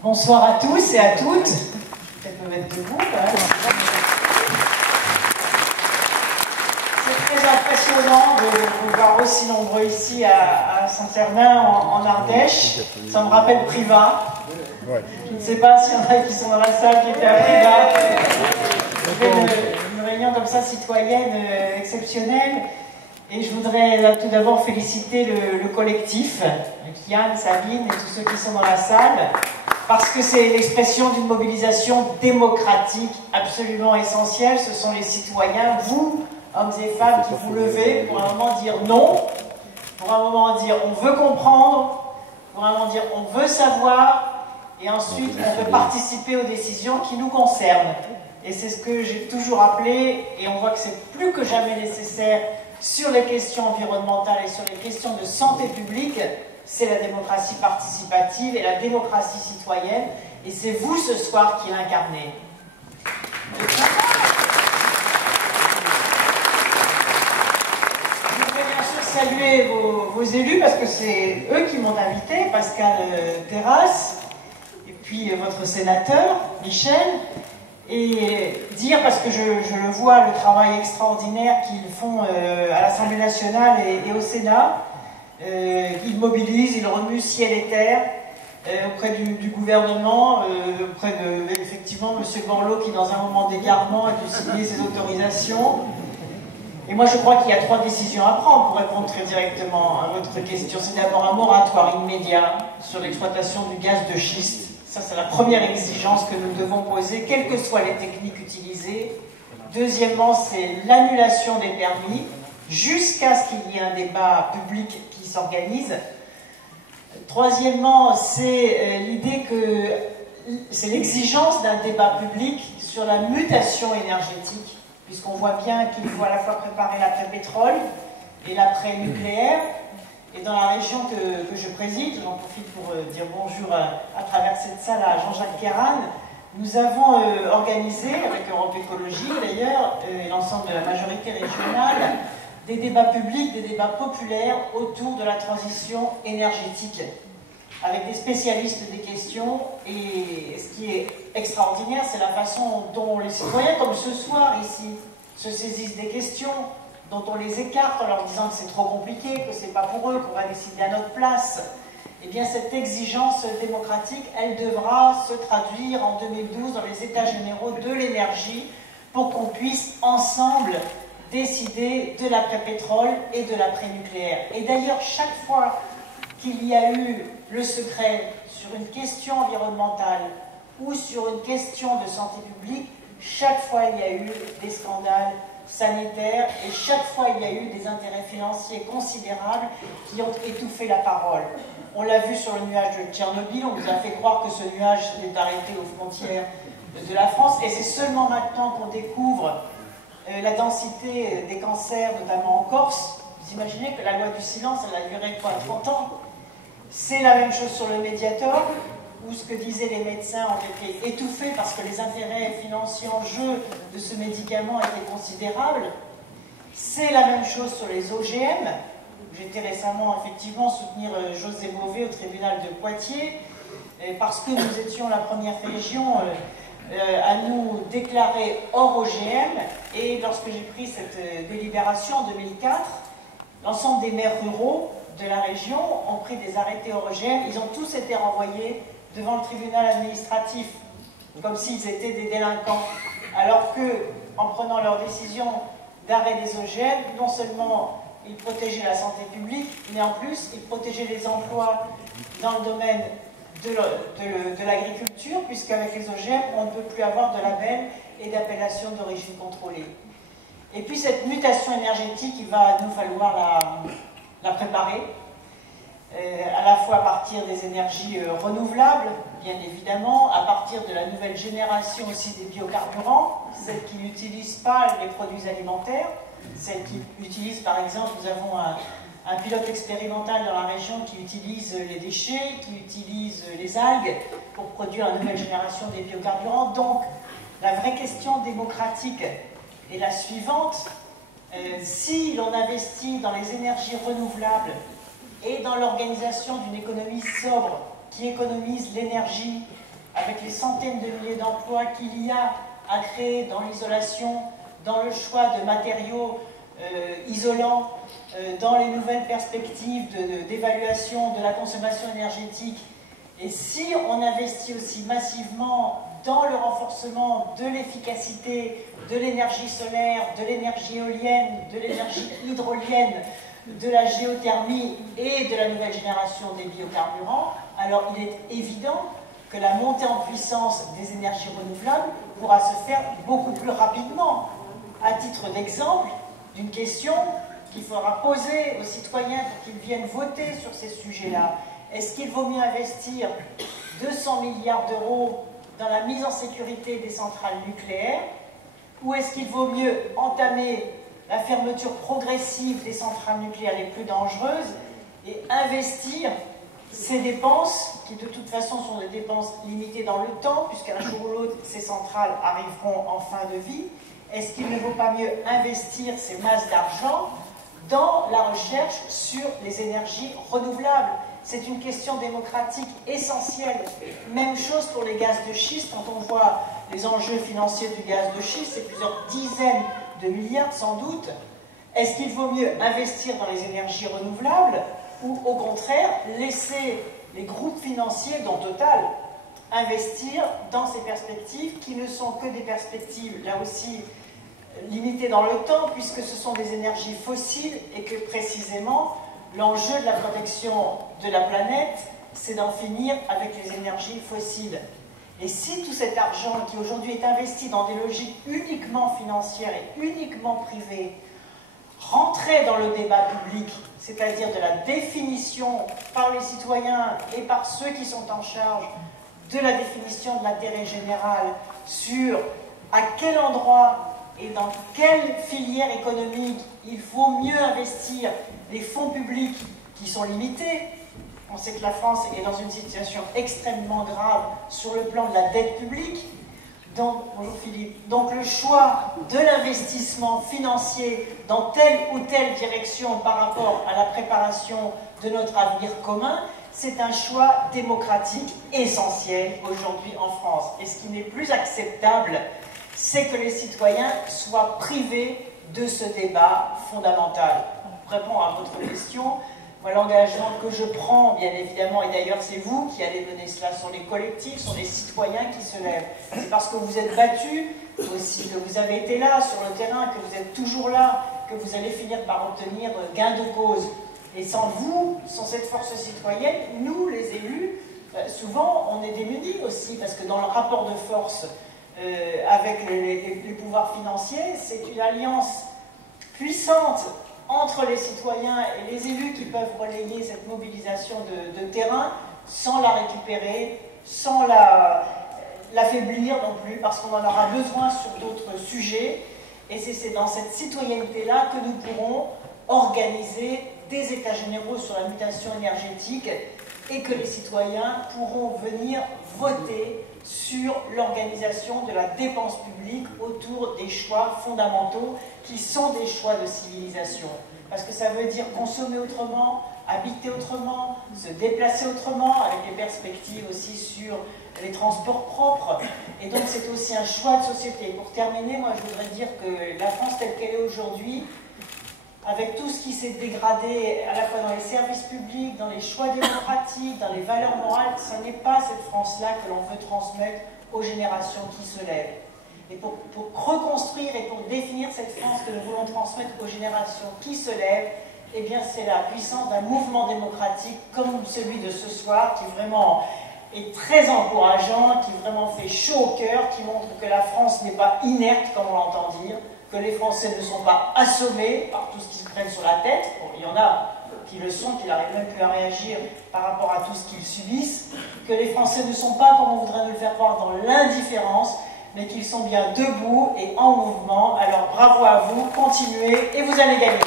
Bonsoir à tous et à toutes. Je vais peut-être me mettre debout. C'est très impressionnant de vous voir aussi nombreux ici à Saint-Hernin, en Ardèche. Ça me rappelle Privas. Je ne sais pas s'il y en a qui sont dans la salle qui étaient à Privas. Une réunion comme ça citoyenne exceptionnelle. Et je voudrais là, tout d'abord féliciter le collectif, Kian, Sabine et tous ceux qui sont dans la salle, parce que c'est l'expression d'une mobilisation démocratique absolument essentielle. Ce sont les citoyens, vous, hommes et femmes, qui vous levez pour un moment dire non, pour un moment dire on veut comprendre, pour un moment dire on veut savoir, et ensuite on veut participer aux décisions qui nous concernent. Et c'est ce que j'ai toujours appelé, et on voit que c'est plus que jamais nécessaire sur les questions environnementales et sur les questions de santé publique, c'est la démocratie participative et la démocratie citoyenne, et c'est vous ce soir qui l'incarnez. Je voudrais bien sûr saluer vos élus, parce que c'est eux qui m'ont invité, Pascal Terrasse, et puis votre sénateur, Michel, et dire, parce que je le vois, le travail extraordinaire qu'ils font à l'Assemblée nationale et au Sénat. Ils mobilisent, ils remuent ciel et terre auprès du gouvernement, auprès de, effectivement, M. Borloo qui, dans un moment d'égarement, a dû signer ses autorisations. Et moi, je crois qu'il y a 3 décisions à prendre pour répondre très directement à votre question. C'est d'abord un moratoire immédiat sur l'exploitation du gaz de schiste. Ça, c'est la première exigence que nous devons poser, quelles que soient les techniques utilisées. Deuxièmement, c'est l'annulation des permis, jusqu'à ce qu'il y ait un débat public qui s'organise. Troisièmement, c'est l'idée que c'est l'exigence d'un débat public sur la mutation énergétique, puisqu'on voit bien qu'il faut à la fois préparer l'après-pétrole et l'après-nucléaire. Et dans la région que je préside, j'en profite pour dire bonjour à travers cette salle à Jean-Jacques Kéran, nous avons organisé, avec Europe Écologie d'ailleurs, et l'ensemble de la majorité régionale, des débats publics, des débats populaires autour de la transition énergétique, avec des spécialistes des questions. Et ce qui est extraordinaire, c'est la façon dont les citoyens, comme ce soir ici, se saisissent des questions, dont on les écarte en leur disant que c'est trop compliqué, que c'est pas pour eux, qu'on va décider à notre place. Eh bien, cette exigence démocratique, elle devra se traduire en 2012 dans les États généraux de l'énergie pour qu'on puisse ensemble décider de l'après-pétrole et de l'après-nucléaire. Et d'ailleurs, chaque fois qu'il y a eu le secret sur une question environnementale ou sur une question de santé publique, chaque fois il y a eu des scandales sanitaires et chaque fois il y a eu des intérêts financiers considérables qui ont étouffé la parole. On l'a vu sur le nuage de Tchernobyl, on nous a fait croire que ce nuage s'était arrêté aux frontières de la France, et c'est seulement maintenant qu'on découvre la densité des cancers, notamment en Corse. Vous imaginez que la loi du silence, elle a duré quoi, 30 ans? C'est la même chose sur le Mediator, où ce que disaient les médecins ont été étouffés parce que les intérêts financiers en jeu de ce médicament étaient considérables. C'est la même chose sur les OGM. J'étais récemment effectivement soutenir José Bové au tribunal de Poitiers, parce que nous étions la première région à nous déclarer hors OGM. Et lorsque j'ai pris cette délibération en 2004, l'ensemble des maires ruraux de la région ont pris des arrêtés hors OGM. Ils ont tous été renvoyés devant le tribunal administratif, comme s'ils étaient des délinquants. Alors que, en prenant leur décision d'arrêt des OGM, non seulement ils protégeaient la santé publique, mais en plus ils protégeaient les emplois dans le domaine de l'agriculture, puisqu'avec les OGM, on ne peut plus avoir de label et d'appellation d'origine contrôlée. Et puis cette mutation énergétique, il va nous falloir la préparer, à la fois à partir des énergies renouvelables, bien évidemment, à partir de la nouvelle génération aussi des biocarburants, celles qui n'utilisent pas les produits alimentaires, celles qui utilisent, par exemple, nous avons un pilote expérimental dans la région qui utilise les déchets, qui utilise les algues pour produire la nouvelle génération des biocarburants. Donc, la vraie question démocratique est la suivante. Si l'on investit dans les énergies renouvelables et dans l'organisation d'une économie sobre qui économise l'énergie avec les centaines de milliers d'emplois qu'il y a à créer dans l'isolation, dans le choix de matériaux isolants, dans les nouvelles perspectives d'évaluation de la consommation énergétique, et si on investit aussi massivement dans le renforcement de l'efficacité de l'énergie solaire, de l'énergie éolienne, de l'énergie hydrolienne, de la géothermie et de la nouvelle génération des biocarburants, alors il est évident que la montée en puissance des énergies renouvelables pourra se faire beaucoup plus rapidement. À titre d'exemple, d'une question qu'il faudra poser aux citoyens pour qu'ils viennent voter sur ces sujets-là. Est-ce qu'il vaut mieux investir 200 milliards d'euros dans la mise en sécurité des centrales nucléaires, ou est-ce qu'il vaut mieux entamer la fermeture progressive des centrales nucléaires les plus dangereuses et investir ces dépenses, qui de toute façon sont des dépenses limitées dans le temps, puisqu'un jour ou l'autre, ces centrales arriveront en fin de vie? Est-ce qu'il ne vaut pas mieux investir ces masses d'argent dans la recherche sur les énergies renouvelables? C'est une question démocratique essentielle. Même chose pour les gaz de schiste. Quand on voit les enjeux financiers du gaz de schiste, c'est plusieurs dizaines de milliards sans doute. Est-ce qu'il vaut mieux investir dans les énergies renouvelables ou au contraire laisser les groupes financiers, dont Total, investir dans ces perspectives qui ne sont que des perspectives, là aussi, limitées dans le temps, puisque ce sont des énergies fossiles et que précisément l'enjeu de la protection de la planète, c'est d'en finir avec les énergies fossiles. Et si tout cet argent qui aujourd'hui est investi dans des logiques uniquement financières et uniquement privées rentrait dans le débat public, c'est-à-dire de la définition par les citoyens et par ceux qui sont en charge de la définition de l'intérêt général sur à quel endroit et dans quelle filière économique il faut mieux investir les fonds publics qui sont limités. On sait que la France est dans une situation extrêmement grave sur le plan de la dette publique. Donc, bonjour Philippe, donc le choix de l'investissement financier dans telle ou telle direction par rapport à la préparation de notre avenir commun, c'est un choix démocratique essentiel aujourd'hui en France. Et ce qui n'est plus acceptable, c'est que les citoyens soient privés de ce débat fondamental. Pour répondre à votre question, moi, l'engagement que je prends, bien évidemment, et d'ailleurs c'est vous qui allez mener cela, sont les collectifs, sont les citoyens qui se lèvent. C'est parce que vous êtes battus, aussi que vous avez été là sur le terrain, que vous êtes toujours là, que vous allez finir par obtenir gain de cause. Et sans vous, sans cette force citoyenne, nous, les élus, souvent on est démunis aussi, parce que dans le rapport de force avec les pouvoirs financiers, c'est une alliance puissante entre les citoyens et les élus qui peuvent relayer cette mobilisation de terrain sans la récupérer, sans l'affaiblir non plus, parce qu'on en aura besoin sur d'autres sujets. Et c'est dans cette citoyenneté-là que nous pourrons organiser des états généraux sur la mutation énergétique et que les citoyens pourront venir voter sur l'organisation de la dépense publique autour des choix fondamentaux qui sont des choix de civilisation. Parce que ça veut dire consommer autrement, habiter autrement, se déplacer autrement, avec des perspectives aussi sur les transports propres. Et donc c'est aussi un choix de société. Pour terminer, moi je voudrais dire que la France telle qu'elle est aujourd'hui, avec tout ce qui s'est dégradé à la fois dans les services publics, dans les choix démocratiques, dans les valeurs morales, ce n'est pas cette France-là que l'on veut transmettre aux générations qui se lèvent. Et pour reconstruire et pour définir cette France que nous voulons transmettre aux générations qui se lèvent, eh bien c'est la puissance d'un mouvement démocratique comme celui de ce soir qui vraiment est très encourageant, qui vraiment fait chaud au cœur, qui montre que la France n'est pas inerte comme on l'entend dire, que les Français ne sont pas assommés par tout ce qui se prennent sur la tête. Bon, il y en a qui le sont, qui n'arrivent même plus à réagir par rapport à tout ce qu'ils subissent, que les Français ne sont pas, comme on voudrait nous le faire croire, dans l'indifférence, mais qu'ils sont bien debout et en mouvement. Alors bravo à vous, continuez et vous allez gagner.